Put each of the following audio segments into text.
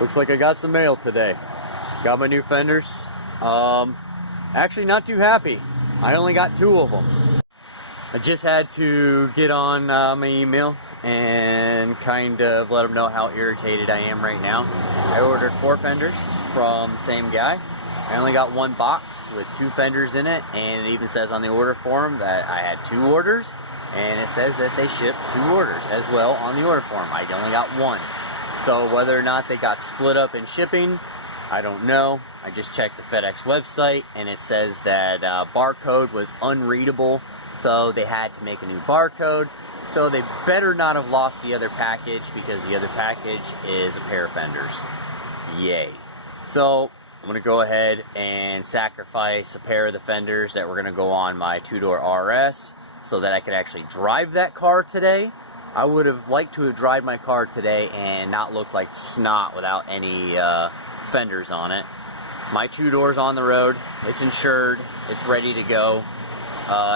Looks like I got some mail today. Got my new fenders. Actually not too happy. I only got 2 of them. I just had to get on my email and kind of let them know how irritated I am right now. I ordered 4 fenders from the same guy. I only got 1 box with 2 fenders in it, and it even says on the order form that I had 2 orders, and it says that they shipped 2 orders as well on the order form. I only got 1. So whether or not they got split up in shipping, I don't know. I just checked the FedEx website, and it says that barcode was unreadable, so they had to make a new barcode. So they better not have lost the other package, because the other package is a pair of fenders. Yay. So I'm going to go ahead and sacrifice a pair of the fenders that were going to go on my 2-door RS so that I could actually drive that car today. I would have liked to have driven my car today and not look like snot without any fenders on it. My 2-door's on the road. It's insured. It's ready to go.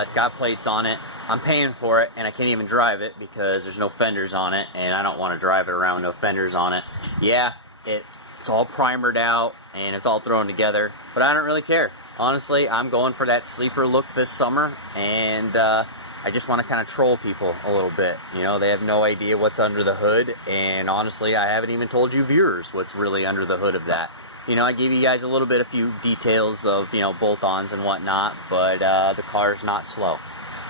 It's got plates on it. I'm paying for it, and I can't even drive it because there's no fenders on it, and I don't want to drive it around with no fenders on it. Yeah, it's all primered out, and it's all thrown together, but I don't really care. Honestly, I'm going for that sleeper look this summer, and I just want to kind of troll people a little bit. You know, they have no idea what's under the hood, and honestly, I haven't even told you viewers what's really under the hood of that. You know, I gave you guys a few details of, you know, bolt-ons and whatnot, but the car's not slow.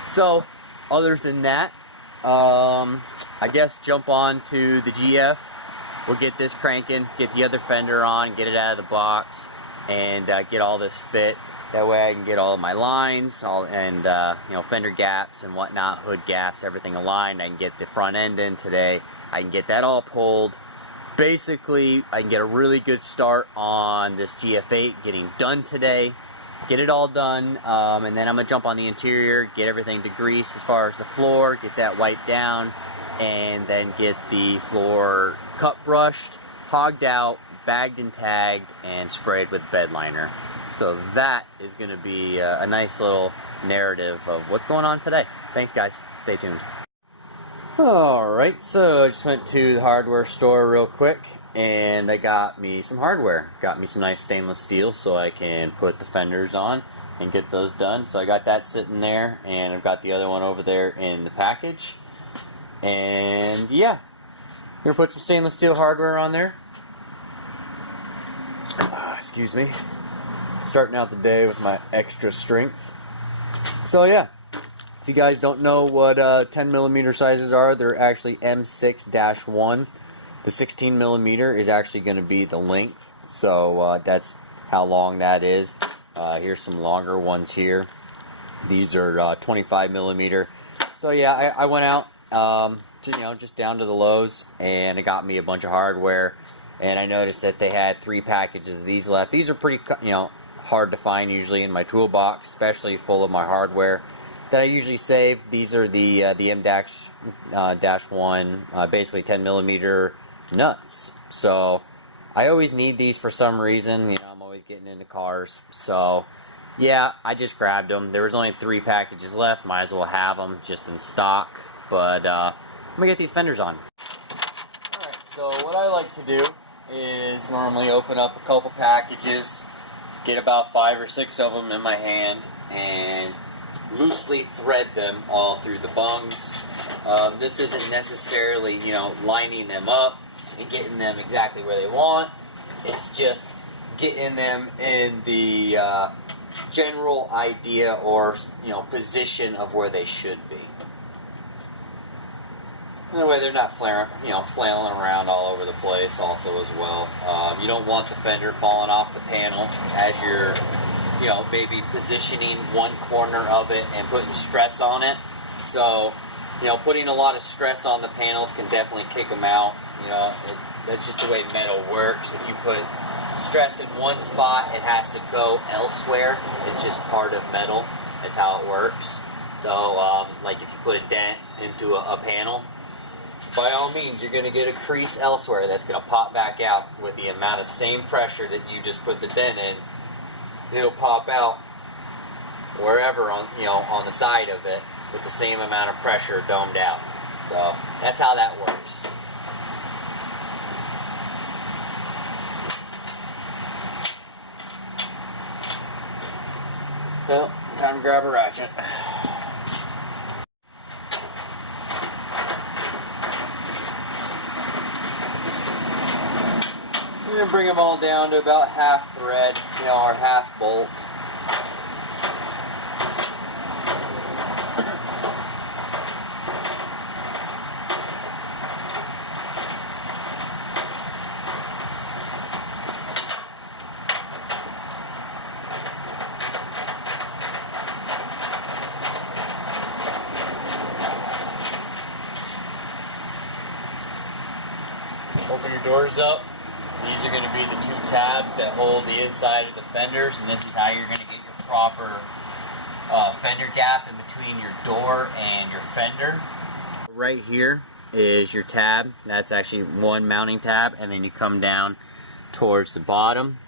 So, other than that, I guess jump on to the GF. We'll get this cranking, get the other fender on, get it out of the box, and get all this fit. That way I can get all of my lines and you know, fender gaps and whatnot, hood gaps, everything aligned. I can get the front end in today. I can get that all pulled. Basically, I can get a really good start on this Gf8 getting done today. Get it all done, and then I'm going to jump on the interior, get everything degreased as far as the floor, get that wiped down, and then get the floor cut brushed, hogged out, bagged and tagged, and sprayed with bed liner. So that is going to be a nice little narrative of what's going on today. Thanks, guys. Stay tuned. Alright, so I just went to the hardware store real quick, and I got me some hardware. Got me some nice stainless steel so I can put the fenders on and get those done. So I got that sitting there, and I've got the other one over there in the package. And yeah, I'm going to put some stainless steel hardware on there. Excuse me. Starting out the day with my extra strength. So yeah, if you guys don't know what 10mm sizes are, they're actually M6-1. The 16mm is actually going to be the length, so that's how long that is. Here's some longer ones here. These are 25mm. So yeah, I went out just down to the Lowe's, and it got me a bunch of hardware, and I noticed that they had 3 packages of these left. These are pretty hard to find usually in my toolbox, especially full of my hardware that I usually save. These are the M-1, basically 10mm nuts. So I always need these for some reason. You know, I'm always getting into cars. So yeah, I just grabbed them. There was only 3 packages left. Might as well have them just in stock. But I'm gonna get these fenders on. Alright, so what I like to do is normally open up a couple packages, get about 5 or 6 of them in my hand, and loosely thread them all through the bungs. This isn't necessarily, lining them up and getting them exactly where they want. It's just getting them in the general idea or, position of where they should be. That way they're not flailing around all over the place also as well. You don't want the fender falling off the panel as you're, maybe positioning one corner of it and putting stress on it. So, putting a lot of stress on the panels can definitely kick them out. That's just the way metal works. If you put stress in one spot, it has to go elsewhere. It's just part of metal. That's how it works. So, like if you put a dent into a panel, by all means, you're going to get a crease elsewhere that's going to pop back out with the amount of same pressure that you just put the dent in. It'll pop out wherever on the side of it with the same amount of pressure domed out. So that's how that works. Well, time to grab a ratchet. We're going to bring them all down to about half thread, you know, or half bolt. Open your doors up. These are going to be the two tabs that hold the inside of the fenders, and this is how you're going to get your proper fender gap in between your door and your fender. Right here is your tab. That's actually one mounting tab, and then you come down towards the bottom.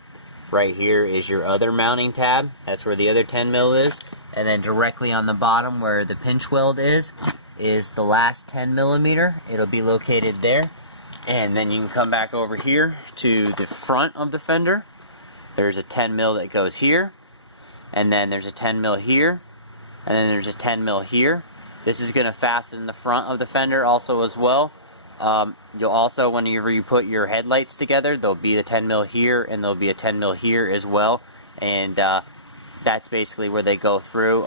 Right here is your other mounting tab. That's where the other 10 mil is. And then directly on the bottom where the pinch weld is the last 10 millimeter. It'll be located there. And then you can come back over here to the front of the fender. There's a 10 mil that goes here, and then there's a 10 mil here, and then there's a 10 mil here. This is going to fasten the front of the fender also as well. You'll also, whenever you put your headlights together, there'll be a 10 mil here, and there'll be a 10 mil here as well. And that's basically where they go through.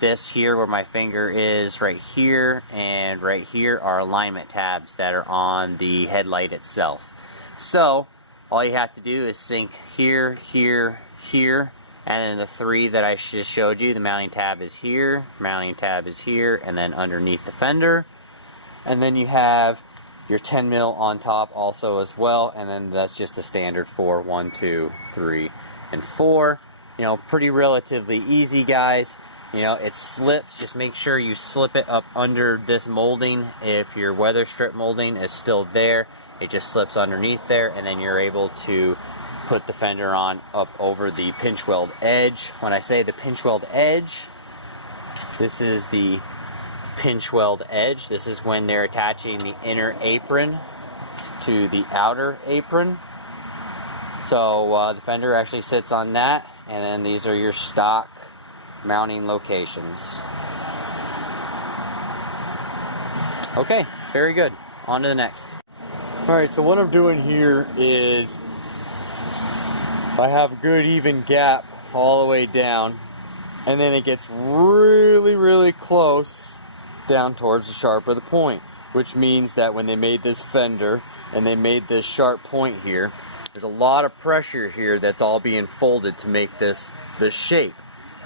This here, where my finger is right here and right here, are alignment tabs that are on the headlight itself. So all you have to do is sync here, here, here, and then the three that I just showed you. The mounting tab is here, mounting tab is here, and then underneath the fender. And then you have your 10 mil on top also as well, and then that's just a standard 4, 1, 2, 3, and 4. You know, pretty relatively easy, guys. You know, it slips. Just make sure you slip it up under this molding. If your weather strip molding is still there, it just slips underneath there, and then you're able to put the fender on up over the pinch weld edge. When I say the pinch weld edge, this is the pinch weld edge. This is when they're attaching the inner apron to the outer apron. So the fender actually sits on that, and then these are your stock mounting locations. Okay, very good. On to the next. Alright, so what I'm doing here is I have a good even gap all the way down, and then it gets really, really close down towards the sharp of the point, which means that when they made this fender and they made this sharp point here, there's a lot of pressure here that's all being folded to make this shape.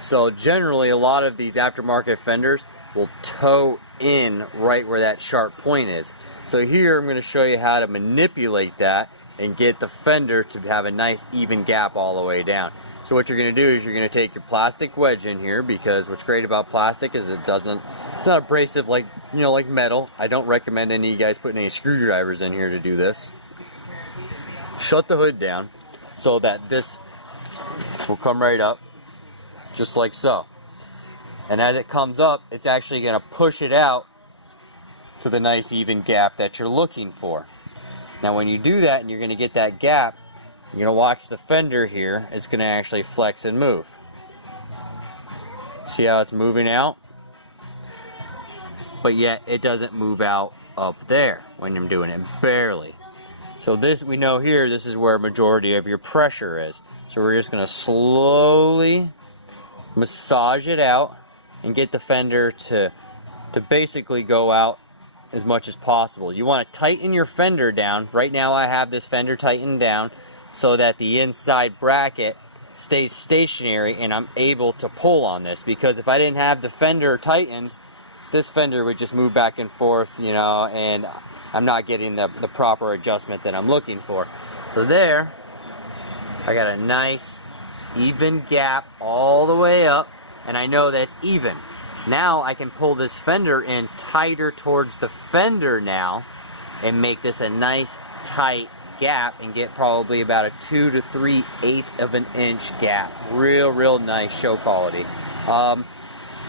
So generally, a lot of these aftermarket fenders will toe in right where that sharp point is. So here I'm going to show you how to manipulate that and get the fender to have a nice even gap all the way down. So what you're going to do is you're going to take your plastic wedge in here, because what's great about plastic is it's not abrasive like, you know, like metal. I don't recommend any of you guys putting any screwdrivers in here to do this. Shut the hood down so that this will come right up, just like so. And as it comes up, it's actually going to push it out to the nice even gap that you're looking for. Now when you do that and you're going to get that gap, you're going to watch the fender here. It's going to actually flex and move. See how it's moving out? But yet it doesn't move out up there when I'm doing it, barely. So this, we know here, this is where majority of your pressure is. So we're just going to slowly massage it out and get the fender to basically go out as much as possible. You want to tighten your fender down. Right now I have this fender tightened down so that the inside bracket stays stationary and I'm able to pull on this, because if I didn't have the fender tightened, this fender would just move back and forth, you know, and I'm not getting the proper adjustment that I'm looking for. So there, I got a nice even gap all the way up, and I know that's even. Now I can pull this fender in tighter towards the fender now and make this a nice tight gap and get probably about a 2 to 3/8 of an inch gap. Real nice show quality.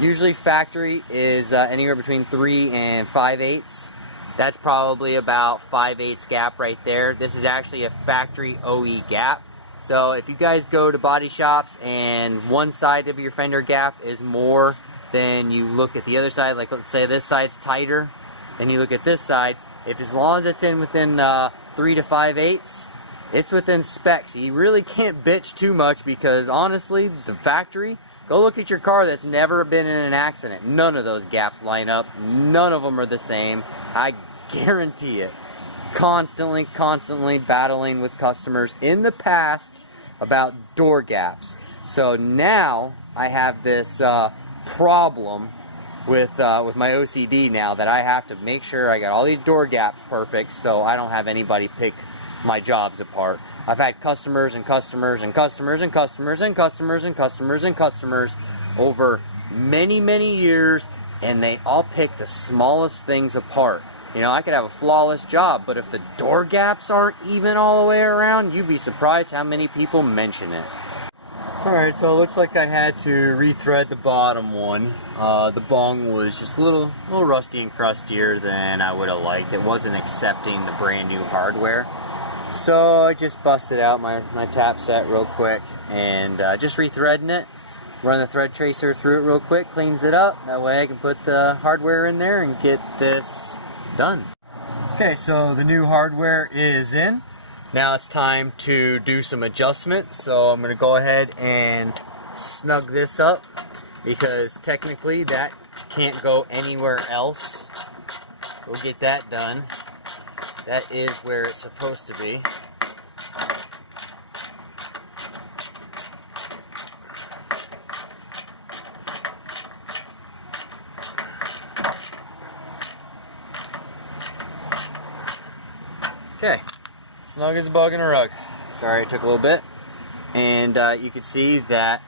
Usually factory is anywhere between 3 and 5/8. That's probably about 5/8 gap right there. This is actually a factory OE gap. So if you guys go to body shops and one side of your fender gap is more than you look at the other side, like let's say this side's tighter, and you look at this side, if as long as it's in within 3 to 5/8, it's within specs. You really can't bitch too much, because honestly, the factory, go look at your car that's never been in an accident. None of those gaps line up. None of them are the same. I guarantee it. Constantly battling with customers in the past about door gaps. So now I have this problem with my OCD now, that I have to make sure I got all these door gaps perfect so I don't have anybody pick my jobs apart. I've had customers and customers and customers and customers and customers and customers and customers over many years, and they all pick the smallest things apart. You know, I could have a flawless job, but if the door gaps aren't even all the way around, you'd be surprised how many people mention it. Alright, so it looks like I had to rethread the bottom one. The bung was just a little rusty and crustier than I would have liked. It wasn't accepting the brand new hardware. So I just busted out my tap set real quick and just rethreading it. Run the thread tracer through it real quick, cleans it up. That way I can put the hardware in there and get this done. Okay, so the new hardware is in. Now it's time to do some adjustment. So I'm going to go ahead and snug this up, because technically that can't go anywhere else. So we'll get that done. That is where it's supposed to be. Okay, snug as a bug in a rug. Sorry it took a little bit. And you can see that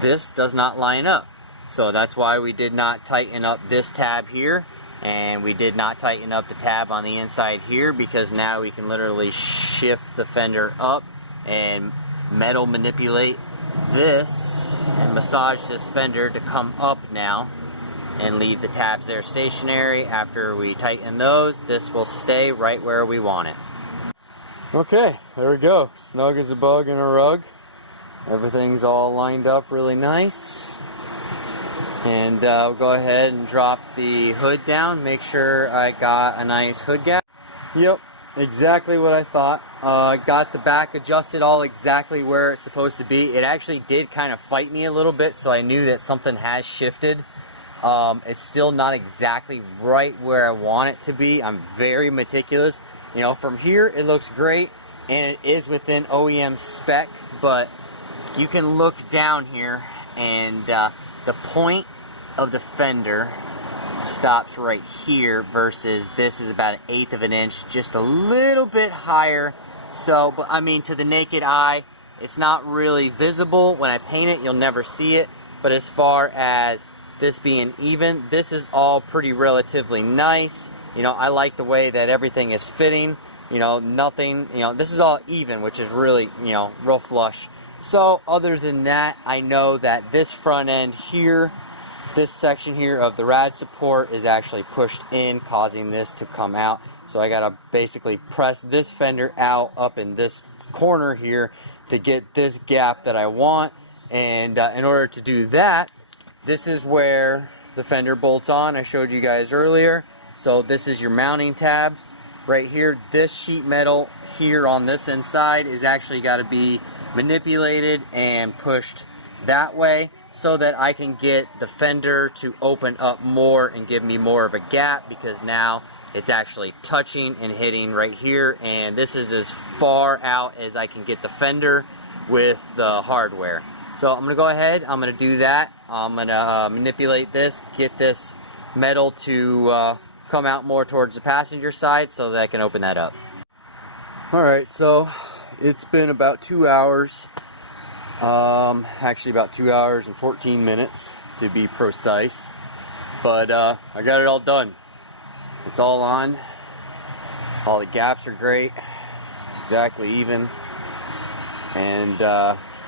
this does not line up. So that's why we did not tighten up this tab here, and we did not tighten up the tab on the inside here, because now we can literally shift the fender up and metal manipulate this and massage this fender to come up now, and leave the tabs there stationary. After we tighten those, this will stay right where we want it. Okay, there we go. Snug as a bug in a rug. Everything's all lined up really nice. And we'll go ahead and drop the hood down, make sure I got a nice hood gap. Yep, exactly what I thought. Got the back adjusted all exactly where it's supposed to be. It actually did kind of fight me a little bit, so I knew that something has shifted. It's still not exactly right where I want it to be. I'm very meticulous. You know, from here it looks great, and it is within OEM spec, but you can look down here, and the point of the fender stops right here, versus this is about 1/8 of an inch, just a little bit higher. So, but I mean, to the naked eye, it's not really visible. When I paint it, you'll never see it. But as far as this being even, this is all pretty relatively nice. You know, I like the way that everything is fitting. You know, nothing, you know, this is all even, which is really, you know, real flush. So other than that, I know that this front end here, this section here of the rad support is actually pushed in, causing this to come out. So I gotta basically press this fender out up in this corner here to get this gap that I want. And in order to do that, this is where the fender bolts on, I showed you guys earlier. So this is your mounting tabs right here. This sheet metal here on this inside is actually got to be manipulated and pushed that way, so that I can get the fender to open up more and give me more of a gap, because now it's actually touching and hitting right here, and this is as far out as I can get the fender with the hardware. So I'm gonna go ahead, I'm gonna do that. I'm gonna manipulate this, get this metal to come out more towards the passenger side so that I can open that up. Alright, so it's been about 2 hours. Actually about 2 hours and 14 minutes to be precise. But I got it all done. It's all on. All the gaps are great. Exactly even. And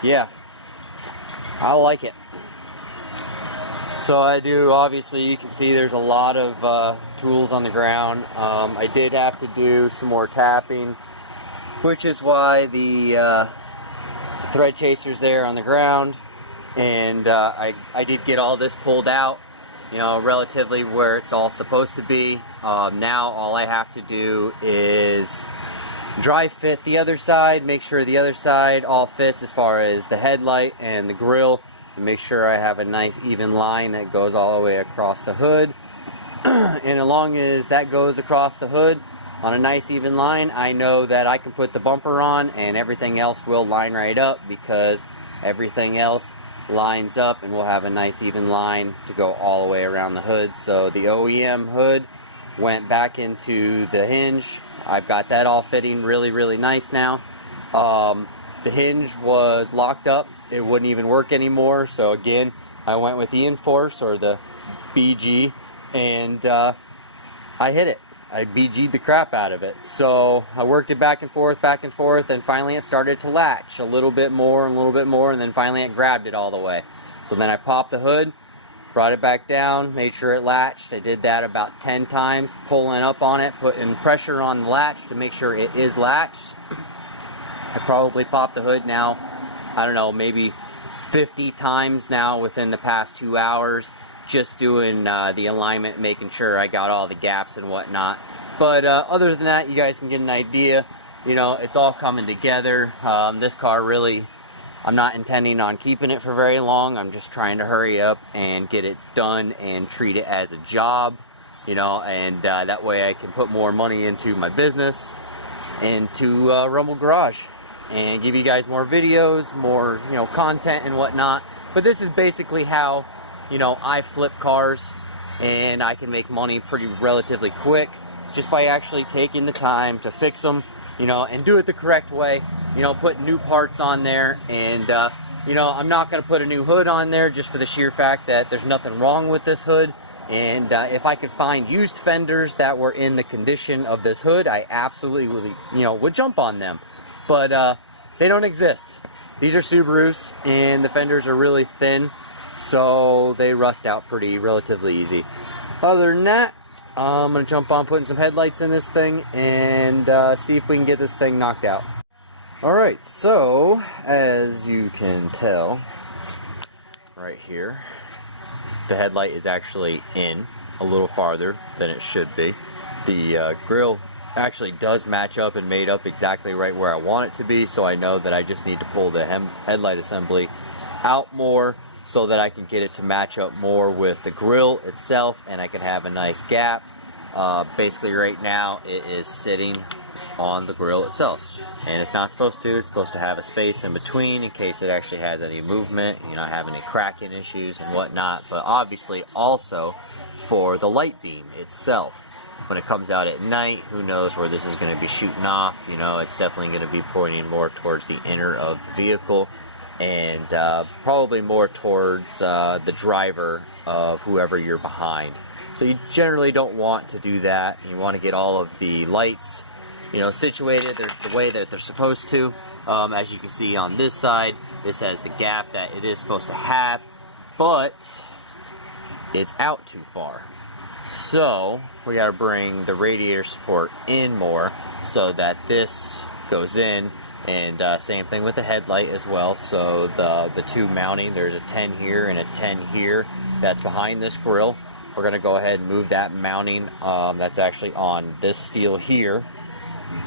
yeah, I like it. So I do, obviously you can see there's a lot of tools on the ground. I did have to do some more tapping, which is why the thread chasers there on the ground, and I did get all this pulled out, you know, relatively where it's all supposed to be. Now all I have to do is dry fit the other side, make sure the other side all fits as far as the headlight and the grill, and make sure I have a nice even line that goes all the way across the hood. And as long as that goes across the hood on a nice even line, I know that I can put the bumper on and everything else will line right up, because everything else lines up and we'll have a nice even line to go all the way around the hood. So the OEM hood went back into the hinge. I've got that all fitting really nice now. The hinge was locked up, it wouldn't even work anymore, so again I went with the Enforce or the BG, and I hit it. I BG'd the crap out of it. So I worked it back and forth, and finally it started to latch a little bit more, and then finally it grabbed it all the way. So then I popped the hood, brought it back down, made sure it latched. I did that about 10 times, pulling up on it, putting pressure on the latch to make sure it is latched. I probably popped the hood now, I don't know, maybe 50 times now within the past 2 hours, just doing the alignment, making sure I got all the gaps and whatnot. But other than that, you guys can get an idea. You know, it's all coming together. This car really, I'm not intending on keeping it for very long. I'm just trying to hurry up and get it done and treat it as a job, you know, and that way I can put more money into my business, into Rumble Garage, and give you guys more videos, more, you know, content and whatnot. But this is basically how, you know, I flip cars, and I can make money pretty relatively quick just by actually taking the time to fix them, you know, and do it the correct way. You know, put new parts on there, and you know, I'm not going to put a new hood on there just for the sheer fact that there's nothing wrong with this hood. And if I could find used fenders that were in the condition of this hood, I absolutely would, you know, would jump on them. But they don't exist. These are Subarus, and the fenders are really thin, so they rust out pretty relatively easy. Other than that, I'm going to jump on putting some headlights in this thing and see if we can get this thing knocked out. Alright, so as you can tell right here, the headlight is actually in a little farther than it should be. The grill actually does match up and made up exactly right where I want it to be, so I know that I just need to pull the headlight assembly out more so that I can get it to match up more with the grill itself, and I can have a nice gap. Basically right now it is sitting on the grill itself, and it's not supposed to. It's supposed to have a space in between in case it actually has any movement, you know, have any cracking issues and whatnot. But obviously also for the light beam itself, when it comes out at night, who knows where this is going to be shooting off. You know, it's definitely going to be pointing more towards the inner of the vehicle, and probably more towards the driver of whoever you're behind. So you generally don't want to do that. You want to get all of the lights, you know, situated the way that they're supposed to. As you can see on this side, this has the gap that it is supposed to have, but it's out too far. So we got to bring the radiator support in more so that this goes in, and same thing with the headlight as well. So the two mounting, there's a 10 here and a 10 here that's behind this grill. We're going to go ahead and move that mounting that's actually on this steel here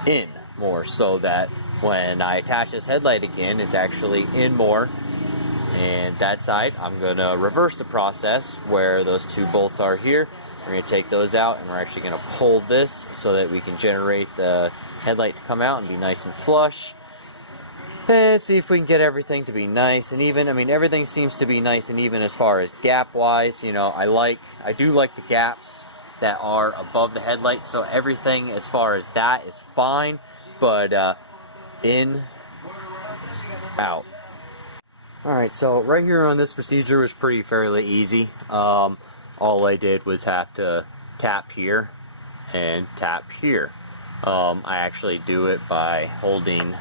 in more, so that when I attach this headlight again, it's actually in more. And that side, I'm going to reverse the process where those two bolts are here. We're going to take those out, and we're actually going to pull this so that we can generate the headlight to come out and be nice and flush. And see if we can get everything to be nice and even. I mean, everything seems to be nice and even as far as gap wise. You know, I do like the gaps that are above the headlight, so everything as far as that is fine. But in, out. Alright, so right here on this procedure was fairly easy. All I did was have to tap here and tap here. I actually do it by holding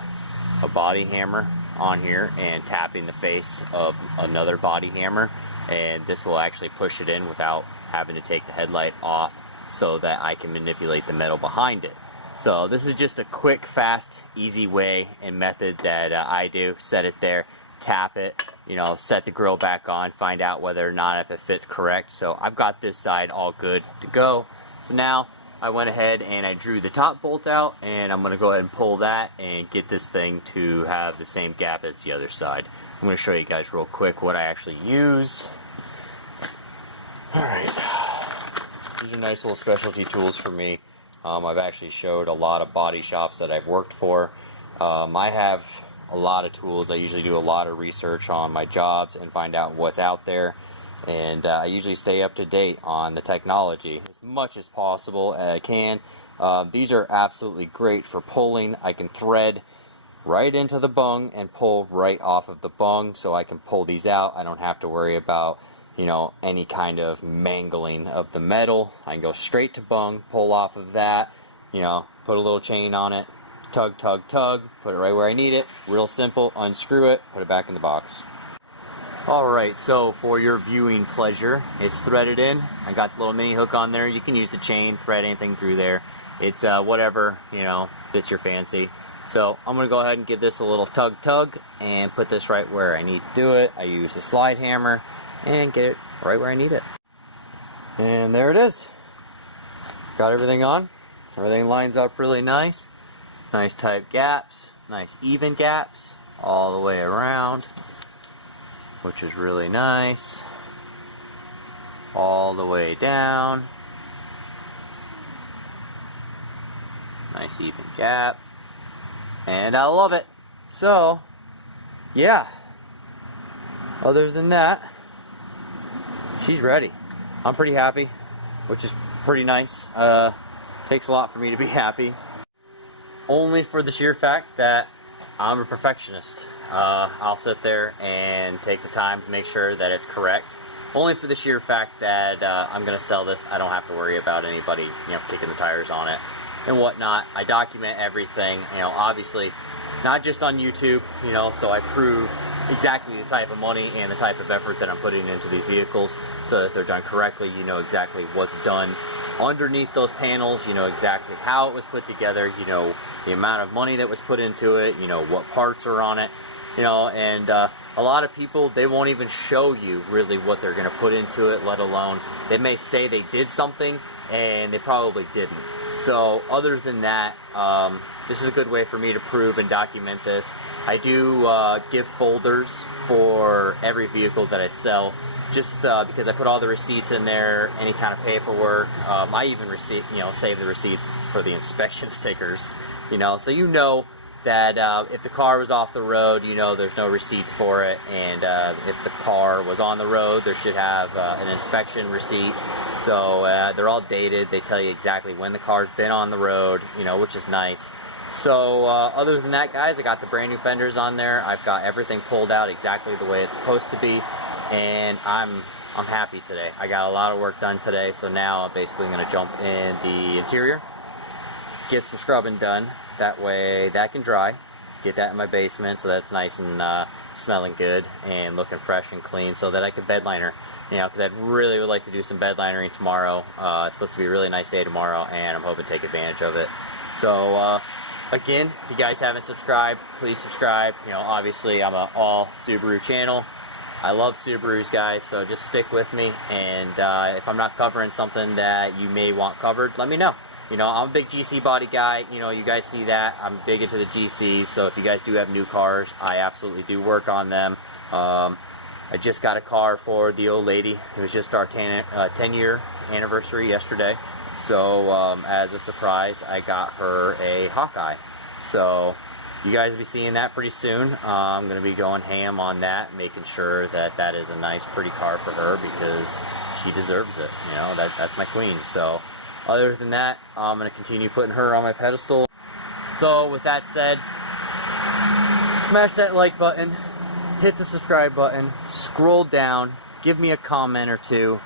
a body hammer on here and tapping the face of another body hammer, and this will actually push it in without having to take the headlight off, so that I can manipulate the metal behind it. So this is just a quick, fast, easy way and method that I do. Set it there, tap it, you know, set the grill back on, find out whether or not if it fits correct. So I've got this side all good to go. So now I went ahead and I drew the top bolt out, and I'm going to go ahead and pull that and get this thing to have the same gap as the other side. I'm going to show you guys real quick what I actually use. Alright, these are nice little specialty tools for me. I've actually showed a lot of body shops that I've worked for. I have a lot of tools. I usually do a lot of research on my jobs and find out what's out there. And I usually stay up to date on the technology as much as possible as I can. These are absolutely great for pulling. I can thread right into the bung and pull right off of the bung, so I can pull these out. I don't have to worry about, you know, any kind of mangling of the metal. I can go straight to bung, pull off of that, you know, put a little chain on it, tug, tug, tug, put it right where I need it. Real simple. Unscrew it, put it back in the box. Alright, so for your viewing pleasure, it's threaded in. I got the little mini hook on there. You can use the chain, thread anything through there. It's whatever, you know, fits your fancy. So I'm going to go ahead and give this a little tug tug and put this right where I need to do it. I use a slide hammer and get it right where I need it. And there it is. Got everything on. Everything lines up really nice. Nice tight gaps, nice even gaps all the way around, which is really nice. All the way down. Nice even gap. And I love it. So, yeah. Other than that, she's ready. I'm pretty happy, which is pretty nice. Takes a lot for me to be happy. Only for the sheer fact that I'm a perfectionist. I'll sit there and take the time to make sure that it's correct. Only for the sheer fact that I'm going to sell this. I don't have to worry about anybody, you know, kicking the tires on it and whatnot. I document everything, you know, obviously not just on YouTube, you know, so I prove exactly the type of money and the type of effort that I'm putting into these vehicles, so that they're done correctly. You know exactly what's done underneath those panels, you know exactly how it was put together, you know the amount of money that was put into it, you know what parts are on it, you know, and a lot of people, they won't even show you really what they're going to put into it, let alone, they may say they did something and they probably didn't. So other than that, this is a good way for me to prove and document this. I do give folders for every vehicle that I sell, just because I put all the receipts in there, any kind of paperwork. I even save the receipts for the inspection stickers, you know, so you know that if the car was off the road, you know there's no receipts for it, and if the car was on the road, there should have an inspection receipt. So they're all dated. They tell you exactly when the car's been on the road, you know, which is nice. So other than that, guys, I got the brand new fenders on there. I've got everything pulled out exactly the way it's supposed to be, and I'm happy today. I got a lot of work done today, so now I'm basically going to jump in the interior, get some scrubbing done. That way that can dry. Get that in my basement, so that's nice and smelling good and looking fresh and clean, so that I can bed liner. You know, because I really would like to do some bed linering tomorrow. It's supposed to be a really nice day tomorrow, and I'm hoping to take advantage of it. So again, if you guys haven't subscribed, please subscribe. You know, obviously I'm an all Subaru channel. I love Subarus, guys, so just stick with me, and if I'm not covering something that you may want covered, let me know. You know, I'm a big GC body guy. You know, you guys see that. I'm big into the GCs, so if you guys do have new cars, I absolutely do work on them. I just got a car for the old lady. It was just our 10-year anniversary yesterday. So as a surprise, I got her a Hawkeye. So you guys will be seeing that pretty soon. I'm going to be going ham on that, making sure that that is a nice, pretty car for her, because she deserves it. You know, that's my queen. So other than that, I'm going to continue putting her on my pedestal. So with that said, smash that like button, hit the subscribe button, scroll down, give me a comment or two,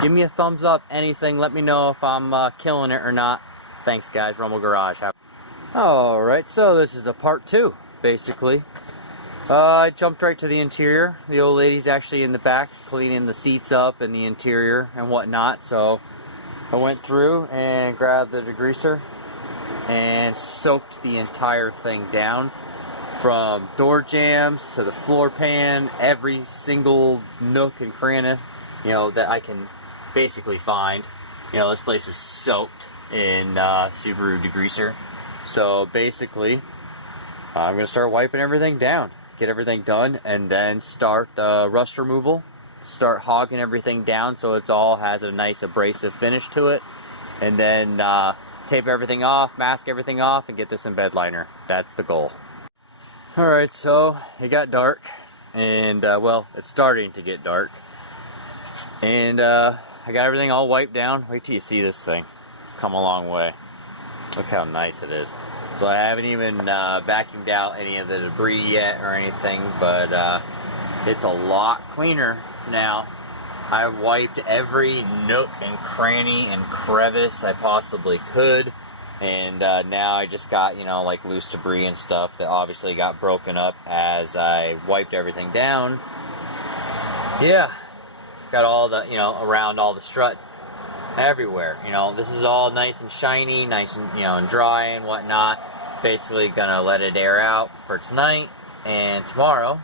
give me a thumbs up, anything. Let me know if I'm killing it or not. Thanks, guys. Rumble Garage. Alright, so this is a part 2, basically. I jumped right to the interior. The old lady's actually in the back cleaning the seats up and the interior and whatnot, so I went through and grabbed the degreaser, and soaked the entire thing down, from door jambs to the floor pan, every single nook and cranny, you know, that I can basically find. You know, this place is soaked in Subaru degreaser. So basically, I'm going to start wiping everything down, get everything done, and then start rust removal, start hogging everything down so it's all has a nice abrasive finish to it, and then tape everything off, mask everything off, and get this in bed liner. That's the goal. Alright, so it got dark, and well, it's starting to get dark, and I got everything all wiped down. Wait till you see this thing. It's come a long way. Look how nice it is. So I haven't even vacuumed out any of the debris yet or anything, but it's a lot cleaner now. I wiped every nook and cranny and crevice I possibly could, and now I just got, you know, like loose debris and stuff that obviously got broken up as I wiped everything down. Yeah, got all the, you know, around all the strut everywhere. You know, this is all nice and shiny, nice and, you know, and dry and whatnot. Basically gonna let it air out for tonight, and tomorrow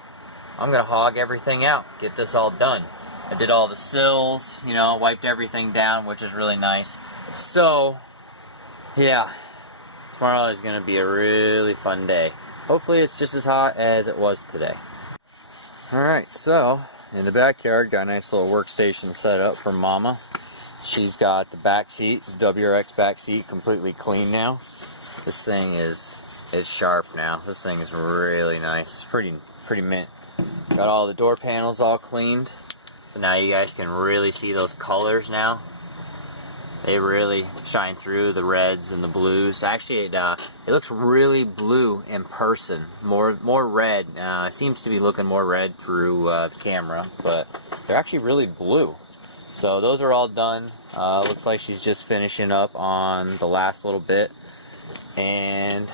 I'm gonna hog everything out, get this all done. I did all the sills, you know, wiped everything down, which is really nice. So yeah, tomorrow is gonna be a really fun day. Hopefully it's just as hot as it was today. Alright, so in the backyard, got a nice little workstation set up for Mama. She's got the back seat, WRX back seat, completely clean now. This thing is sharp now. This thing is really nice. It's pretty mint. Got all the door panels all cleaned, so now you guys can really see those colors now. They really shine through, the reds and the blues. Actually, it looks really blue in person. More red. It seems to be looking more red through the camera, but they're actually really blue. So those are all done. Looks like she's just finishing up on the last little bit. And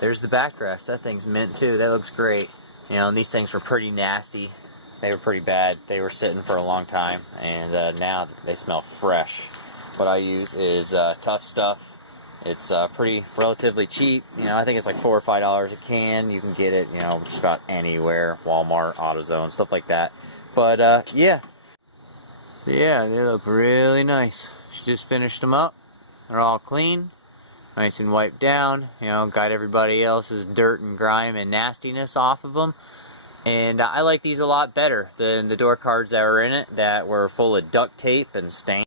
there's the backrest. That thing's mint too. That looks great. You know, and these things were pretty nasty. They were pretty bad. They were sitting for a long time, and now they smell fresh. What I use is Tough Stuff. It's pretty relatively cheap. You know, I think it's like $4 or $5 a can. You can get it, you know, just about anywhere. Walmart, AutoZone, stuff like that. But yeah, they look really nice. She just finished them up. They're all clean, nice and wiped down. You know, got everybody else's dirt and grime and nastiness off of them. And I like these a lot better than the door cards that were in it that were full of duct tape and stain.